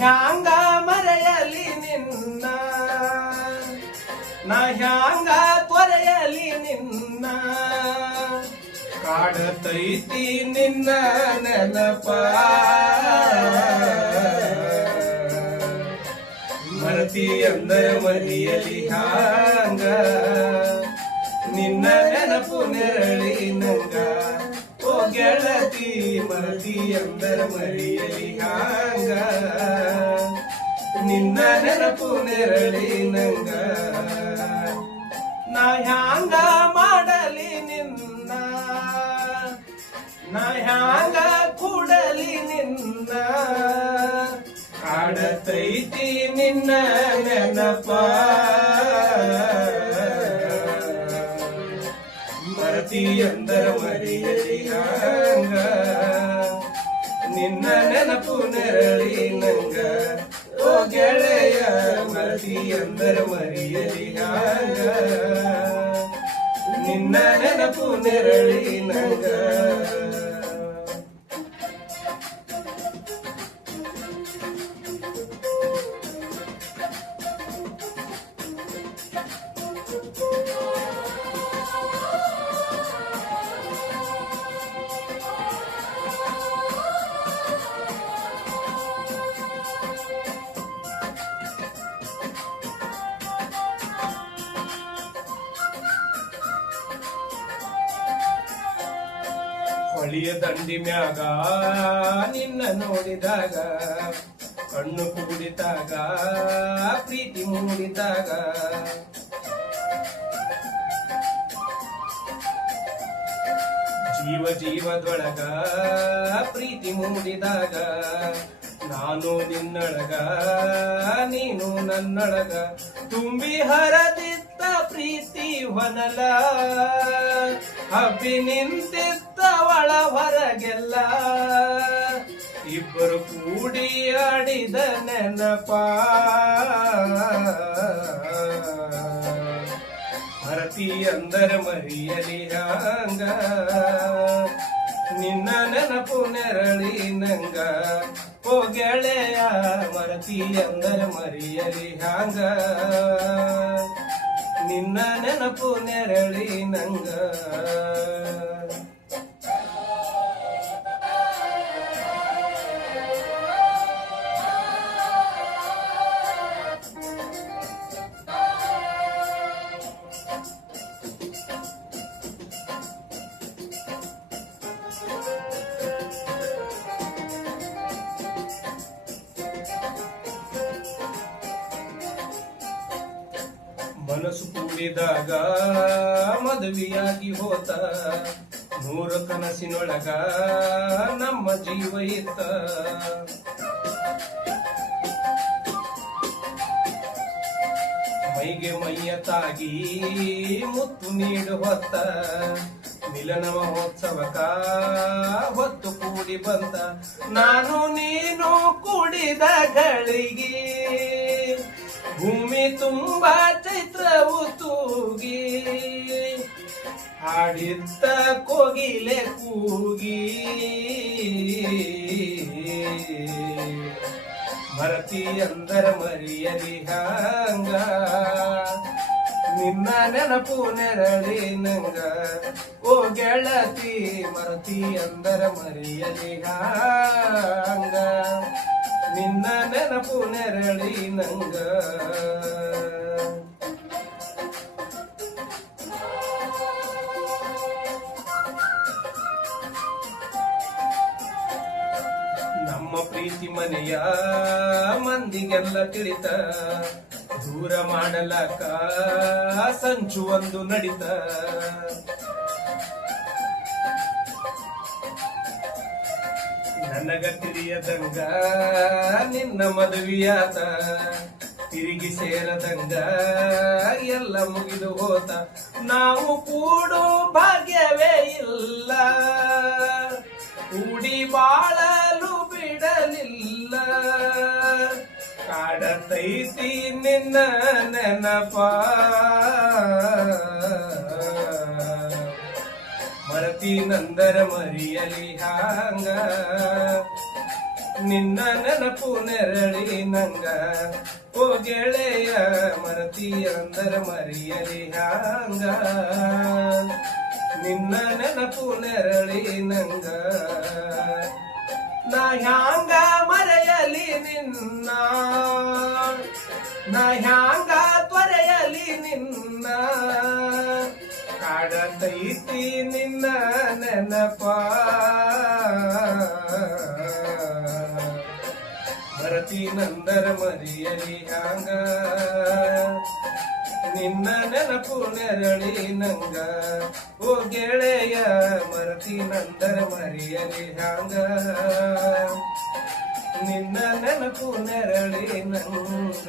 ಹ್ಯಾಂಗ ಮರೆಯಲಿ ನಿನ್ನ, ನಾ ಹ್ಯಾಂಗ ತೊರೆಯಲಿ ನಿನ್ನ, ಕಾಡತೈತಿ ನಿನ್ನ ನೆನಪ, ಮರತಿ ಅಂದರ ಮರಿಯಲಿ ಹ್ಯಾಂಗ, ನಿನ್ನ ನೆನಪು ನೆರಳಿ ನಂಗ, ಓ ಗೆಳತಿ ಮರತಿ ಅಂದರ ಮರಿಯಲಿ ಹ್ಯಾಂಗ, ನಿನ್ನ ನೆನಪು ನೆರಳಿ ನಂಗ, ನಾ ಹ್ಯಾಂಗ ಮಾಡಲಿ ನಿನ್ನ, ನಾ ಹ್ಯಾಂಗ ಕೂಡಲಿ ನಿನ್ನ, ಕಾಡತೈತಿ ನಿನ್ನ ನೆನಪ, ಮರತಿ ಅಂದರ ಮರಿಯಲಿ ಹ್ಯಾಂಗ, ನಿನ್ನ ನೆನಪು ನೆರಳಿ ನಂಗ, ಓ ಗೆಳೆಯ ಮರತಿ ಅಂದರ ಮರಿಯಲಿ ಹ್ಯಾಂಗ, ನಿನ್ನ ನೆನಪು ನೆರಳಿ ನಂಗ. ಹೊಳಿಯ ದಂಡಿ ಮ್ಯಾಗ ನಿನ್ನ ನೋಡಿದಾಗ, ಕಣ್ಣು ಕೂಡಿದಾಗ ಪ್ರೀತಿ ಮೂಡಿದಾಗ, ಜೀವ ಜೀವದೊಳಗ ಪ್ರೀತಿ ಮೂಡಿದಾಗ, ನಾನು ನಿನ್ನೊಳಗ ನೀನು ನನ್ನೊಳಗ, ತುಂಬಿ ಹರದಿತ್ತ ಪ್ರೀತಿ ಹೊನಲ, ಹಬ್ಬಿ ನಿಂತಿತ್ತ ಒಳ ಹೊರಗೆಲ್ಲ, ಇಬ್ಬರು ಕೂಡಿ ಆಡಿದ ನೆನಪ, ಮರತಿ ಅಂದರ ಮರಿಯಲಿ ಹ್ಯಾಂಗ, ನಿನ್ನ ನೆನಪು ನೆರಳಿ ನಂಗ, ಓ ಗೆಳೆಯ ಮರತಿ ಅಂದರ ಮರಿಯಲಿ ಹ್ಯಾಂಗ, ನಿನ್ನ ನೆನಪು ನೆರಳಿ ನಂಗ. ಮನಸ್ಸು ಕೂಡಿದಾಗ ಮದುವೆಯಾಗಿ ಹೋತ, ನೂರ ಕನಸಿನೊಳಗ ನಮ್ಮ ಜೀವ ಇತ್ತ, ಮೈಗೆ ಮೈಯ ತಾಗಿ ಮುತ್ತು ನೀಡು ಹೊತ್ತ, ಮಿಲನ ಮಹೋತ್ಸವಕ ಹೊತ್ತು ಕೂಡಿ ಬಂತ, ನಾನು ನೀನು ಕೂಡಿದ ಗಳಿಗೆ, ಭೂಮಿ ತುಂಬಾ ಚೈತ್ರವು ತೂಗಿ, ಹಾಡಿದ್ದ ಕೋಗಿಲೆ ಕೂಗಿ, ಮರತಿ ಅಂದರ ಮರಿಯಲಿ ಹ್ಯಾಂಗ, ನಿನ್ನ ನೆನಪು ನೆರಳಿ ನಂಗ, ಓ ಗೆಳತಿ ಮರತಿ ಅಂದರ ಮರಿಯಲಿ ಹ್ಯಾಂಗ, ನಿನ್ನ ನೆನಪು ನೆರಳಿ ನಂಗ. ನಮ್ಮ ಪ್ರೀತಿ ಮನೆಯ ಮಂದಿಗೆಲ್ಲ ತಿಳಿತ, ದೂರ ಮಾಡಲಕ ಸಂಚು ಒಂದು ನಡಿತ, ನನಗ ತಿಳಿಯದಂಗ ನಿನ್ನ ಮದುವೆಯಾತ, ತಿರುಗಿ ಸೇರದಂಗ ಎಲ್ಲ ಮುಗಿದು ಹೋತ, ನಾವು ಕೂಡು ಭಾಗ್ಯವೇ ಇಲ್ಲ, ಕೂಡಿ ಬಾಳಲು ಬಿಡಲಿಲ್ಲ, ಕಾಡತೈತಿ ನಿನ್ನ ನೆನಪ, ಮರತಿ ನಂದರ ಮರಿಯಲಿ ಹ್ಯಾಂಗ, ನಿನ್ನ ನೆನಪು ನೆರಳಿ ನಂಗ ಓ ಗೆಳೆಯ ಮರತಿ ಅಂದರ ಮರಿಯಲಿ ಹ್ಯಾಂಗ ನಿನ್ನ ನೆನಪು ನೆರಳಿ ನಂಗ ನಾ ಹ್ಯಾಂಗ ಮರೆಯಲಿ ನಿನ್ನ ನಾ ಹ್ಯಾಂಗ ತ್ವರೆಯಲಿ ನಿನ್ನ ಕಾಡತೈತಿ ನಿನ್ನ ನೆನಪ ಮರತಿ ನಂದರ ಮರಿಯಲಿ ಹ್ಯಾಂಗ ನಿನ್ನ ನೆನಪು ನೆರಳಿ ನಂಗ ಓ ಗೆಳೆಯ ಮರತಿ ನಂದರ ಮರಿಯಲಿ ಹ್ಯಾಂಗ ನಿನ್ನ ನೆನಪು ನೆರಳಿ ನಂಗ